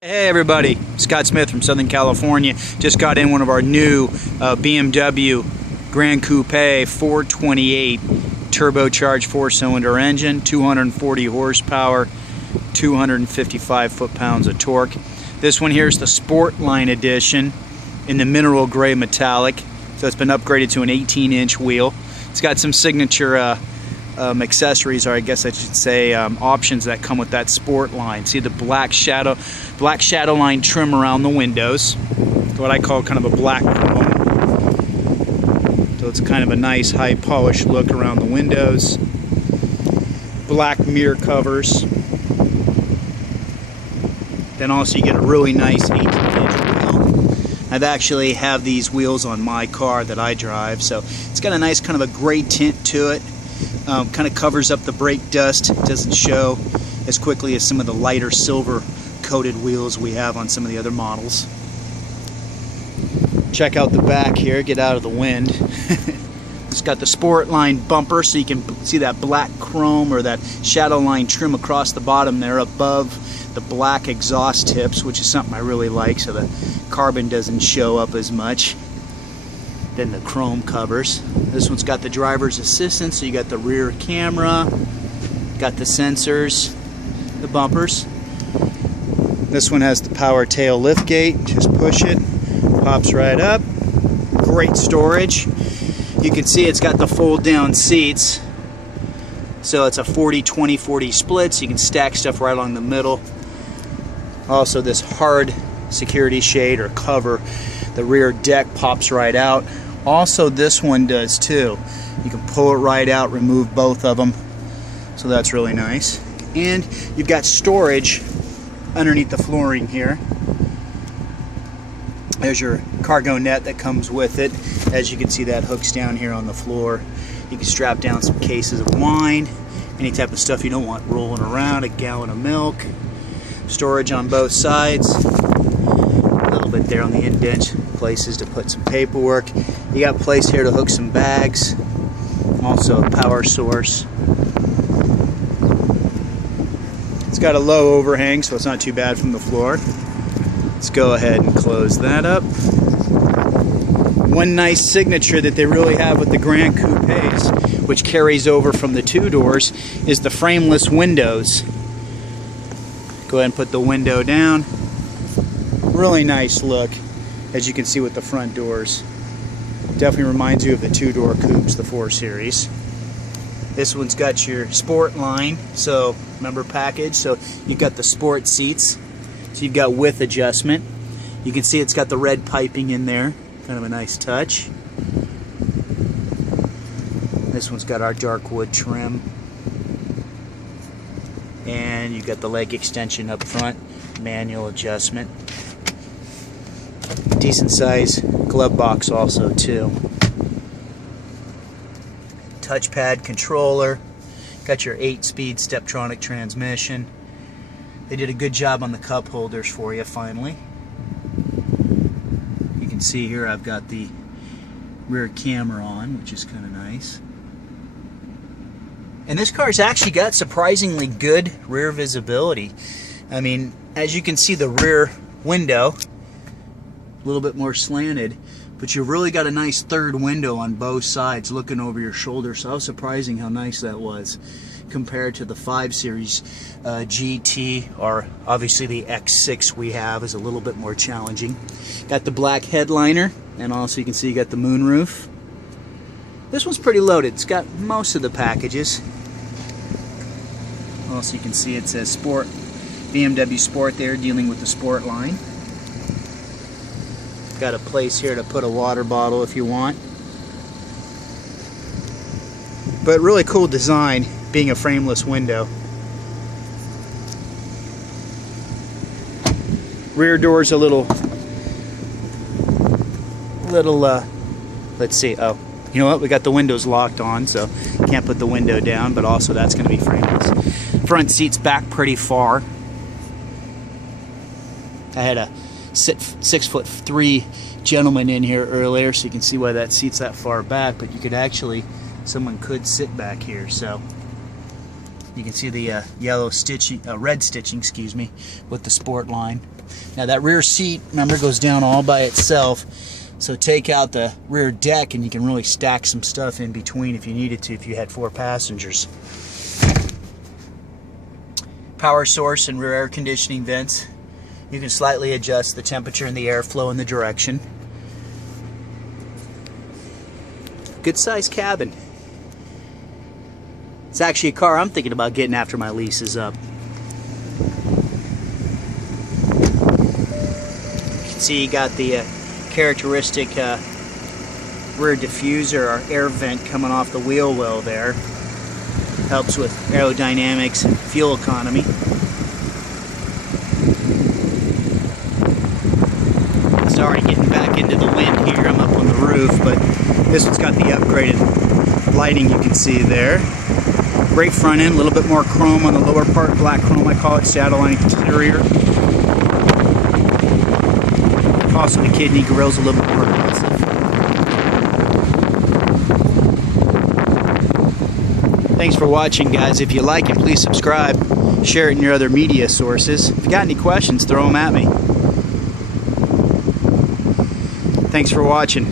Hey everybody, Scott Smith from Southern California. Just got in one of our new BMW Gran Coupe 428 turbocharged 4-cylinder engine, 240 horsepower, 255 foot-pounds of torque. This one here is the Sport Line edition in the mineral gray metallic. So it's been upgraded to an 18-inch wheel. It's got some signature accessories, or I guess I should say options that come with that Sport Line. See the black shadow line trim around the windows, what I call kind of a black chrome. So it's kind of a nice high polished look around the windows. Black mirror covers. Then also you get a really nice 18-inch wheel. I've actually have these wheels on my car that I drive, so it's got a nice kind of a gray tint to it. Kind of covers up the brake dust. It doesn't show as quickly as some of the lighter silver coated wheels we have on some of the other models. Check out the back here, get out of the wind. It's got the Sport Line bumper, so you can see that black chrome or that shadow line trim across the bottom there above the black exhaust tips, which is something I really like, so the carbon doesn't show up as much. Then the chrome covers. This one's got the driver's assistant, so you got the rear camera, got the sensors, the bumpers. This one has the power tail lift gate. Just push it, pops right up. Great storage. You can see it's got the fold down seats. So it's a 40-20-40 split, so you can stack stuff right along the middle. Also this hard security shade or cover. The rear deck pops right out. Also this one does too. You can pull it right out, remove both of them. So that's really nice. And you've got storage underneath the flooring here. There's your cargo net that comes with it. As you can see, that hooks down here on the floor. You can strap down some cases of wine, any type of stuff you don't want rolling around, a gallon of milk. Storage on both sides. A little bit there on the indent, places to put some paperwork. You got place here to hook some bags. Also a power source. It's got a low overhang, so it's not too bad from the floor. Let's go ahead and close that up. One nice signature that they really have with the Gran Coupes, which carries over from the two doors, is the frameless windows. Go ahead and put the window down. Really nice look, as you can see with the front doors. Definitely reminds you of the two-door coupes, the 4 Series. This one's got your Sport Line, so member package. So you've got the sport seats. So you've got width adjustment. You can see it's got the red piping in there. Kind of a nice touch. This one's got our dark wood trim. And you've got the leg extension up front. Manual adjustment. Decent size glove box also too. Touchpad controller. Got your 8-speed Steptronic transmission. They did a good job on the cup holders for you finally. You can see here I've got the rear camera on, which is kind of nice. And this car's actually got surprisingly good rear visibility. I mean, as you can see, the rear window a little bit more slanted, but you've really got a nice third window on both sides looking over your shoulder. So it was surprising how nice that was compared to the 5 Series GT, or obviously the X6 we have is a little bit more challenging. Got the black headliner, and also you can see you got the moonroof. This one's pretty loaded. It's got most of the packages. Also you can see it says Sport, BMW Sport there, dealing with the Sport Line. Got a place here to put a water bottle if you want. But really cool design, being a frameless window. Rear door's a little, let's see, oh, you know what, we got the windows locked on, so can't put the window down, but also that's going to be frameless. Front seat's back pretty far. I had a 6'3" gentleman in here earlier, so you can see why that seat's that far back, but you could actually, someone could sit back here, so You can see the yellow stitching, red stitching, excuse me, with the sport line. Now that rear seat, remember, goes down all by itself. So take out the rear deck and you can really stack some stuff in between if you needed to, if you had 4 passengers. Power source and rear air conditioning vents. You can slightly adjust the temperature and the airflow and the direction. Good sized cabin. It's actually a car I'm thinking about getting after my lease is up. You can see you got the characteristic rear diffuser or air vent coming off the wheel well there. Helps with aerodynamics and fuel economy. Sorry, getting back into the wind here. I'm up on the roof, but this one's got the upgraded lighting you can see there. Great front end, a little bit more chrome on the lower part, black chrome I call it, shadowline exterior. Also the kidney grill's a little bit more aggressive. Thanks for watching, guys. If you like it, please subscribe, share it in your other media sources. If you got any questions, throw them at me. Thanks for watching.